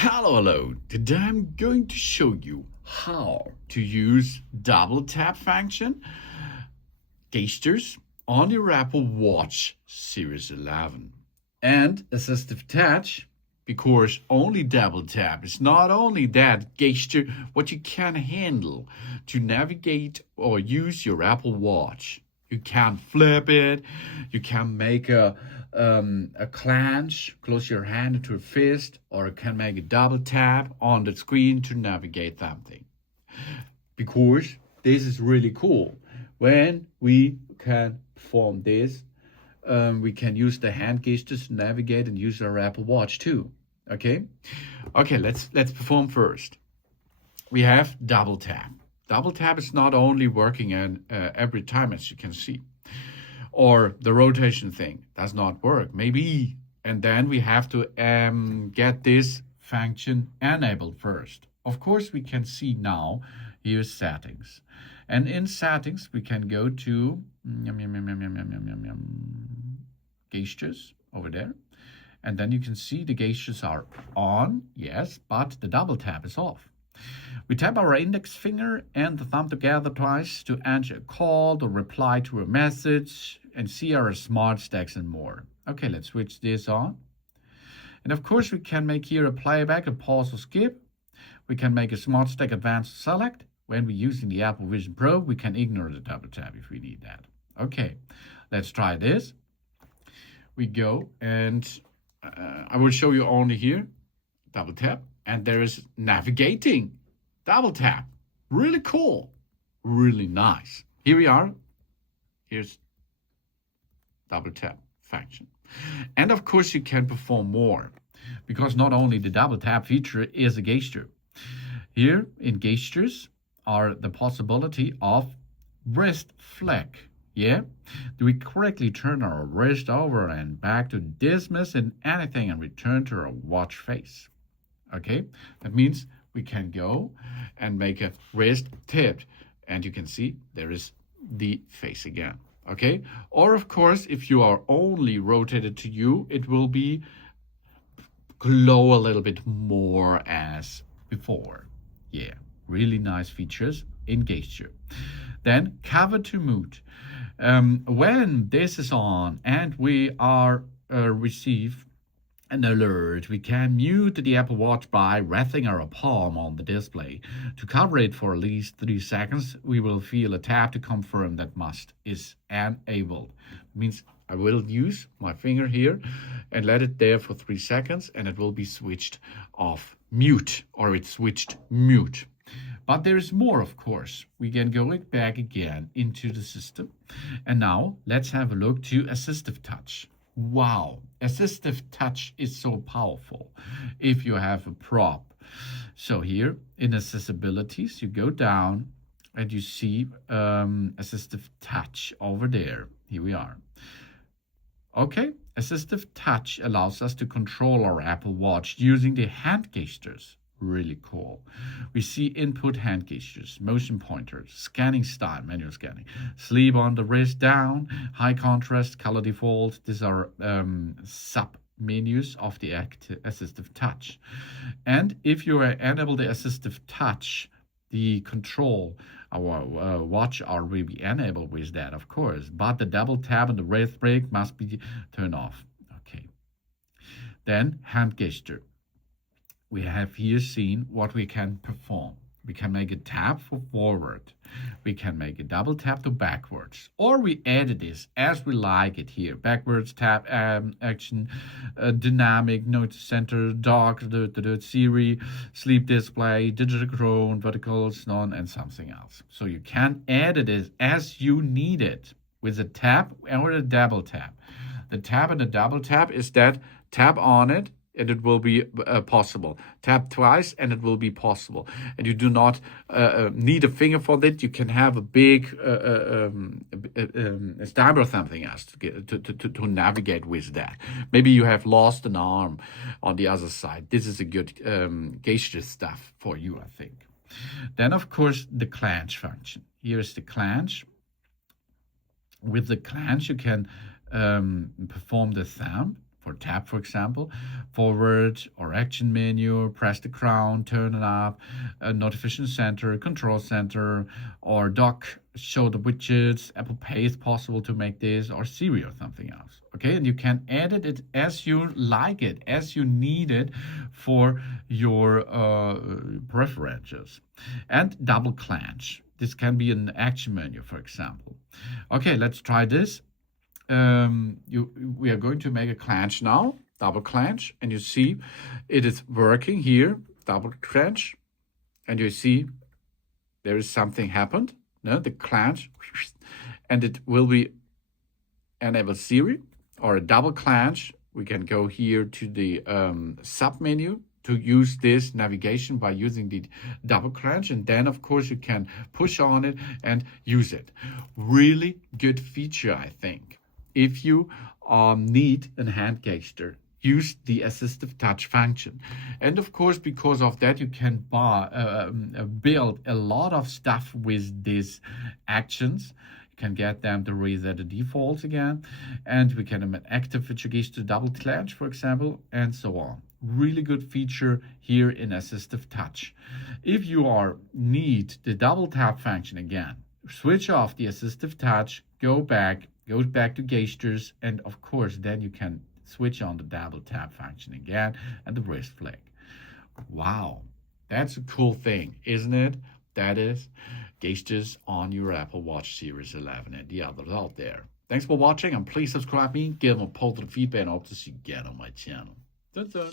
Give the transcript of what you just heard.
Hello. Today I'm going to show you how to use double tap function gestures on your Apple Watch Series 11 and assistive touch, because only double tap is not only that gesture what you can handle to navigate or use your Apple Watch. You can flip it, you can make a clench, close your hand into a fist, or you can make a double tap on the screen to navigate something. Because this is really cool. When we can perform this, we can use the hand gestures to navigate and use our Apple Watch too. Okay, let's perform first. We have double tap. Double tap is not only working every time, as you can see, or the rotation thing does not work. Maybe, and then we have to get this function enabled first. Of course, we can see now here's settings, and in settings we can go to gestures over there, and then you can see the gestures are on, yes, but the double tap is off. We tap our index finger and the thumb together twice to answer a call, to reply to a message, and see our smart stacks and more. Okay, let's switch this on. And of course, we can make here a playback, a pause, or skip. We can make a smart stack advanced select. When we're using the Apple Vision Pro, we can ignore the double tap if we need that. Okay, let's try this. We go and I will show you only here, double tap, and there is navigating, double tap. Really cool, really nice. Here we are. Here's double tap function. And of course you can perform more, because not only the double tap feature is a gesture. Here in gestures are the possibility of wrist flick. Yeah? Do we correctly turn our wrist over and back to dismiss in anything and return to our watch face? Okay, that means we can go and make a wrist tipped, and you can see there is the face again. Okay, or of course, if you are only rotated to you, it will be glow a little bit more as before. Yeah, really nice features in gesture. Then cover to mute. When this is on and we are receive an alert, we can mute the Apple Watch by resting our palm on the display. To cover it for at least 3 seconds, we will feel a tap to confirm that must is enabled. It means I will use my finger here and let it there for 3 seconds, and it will be switched off mute, or it's switched mute. But there is more, of course. We can go back again into the system. And now let's have a look to assistive touch. Wow, assistive touch is so powerful if you have a prop. So here in accessibilities, you go down and you see assistive touch over there. Here we are. Okay, assistive touch allows us to control our Apple Watch using the hand gestures. Really cool. We see input hand gestures, motion pointers, scanning style, manual scanning, sleep on the wrist down, high contrast, color default. These are sub menus of the assistive touch. And if you enable the assistive touch, the control, our watch will be enabled with that, of course. But the double tap and the wrist brake must be turned off. Okay. Then hand gesture. We have here seen what we can perform. We can make a tap for forward. We can make a double tap to backwards. Or we edit this as we like it here. Backwards tap action, dynamic, note center, dock, Siri, sleep display, digital crown, verticals, none, and something else. So you can edit it as you need it with a tap or a double tap. The tap and the double tap is that tap on it, and it will be possible. Tap twice and it will be possible. And you do not need a finger for that. You can have a big stab or something else to navigate with that. Maybe you have lost an arm on the other side. This is a good gesture stuff for you, I think. Then, of course, the clench function. Here's the clench. With the clench, you can perform the thumb for tap, for example, forward or action menu, press the crown, turn it up, notification center, control center, or dock, show the widgets. Apple Pay is possible to make this, or Siri or something else. Okay, and you can edit it as you like it, as you need it for your preferences. And double clench. This can be an action menu, for example. Okay, let's try this. We are going to make a clench now, double clench, and you see it is working here, double clench, and you see there is something happened, no, the clench, and it will be enable Siri or a double clench. We can go here to the sub menu to use this navigation by using the double clench, and then of course you can push on it and use it. Really good feature, I think. If you need a hand gesture, use the assistive touch function. And of course, because of that, you can build a lot of stuff with these actions. You can get them to reset the defaults again, and we can active with gesture double clench, for example, and so on. Really good feature here in assistive touch. If you need the double tap function again, switch off the assistive touch, go back to gestures, and of course then you can switch on the double tap function again and the wrist flick. Wow, that's a cool thing, isn't it? That is gestures on your Apple Watch Series 11 and the others out there. Thanks for watching, and please subscribe me, give them a positive feedback, and I hope to see you again on my channel. Dun, dun.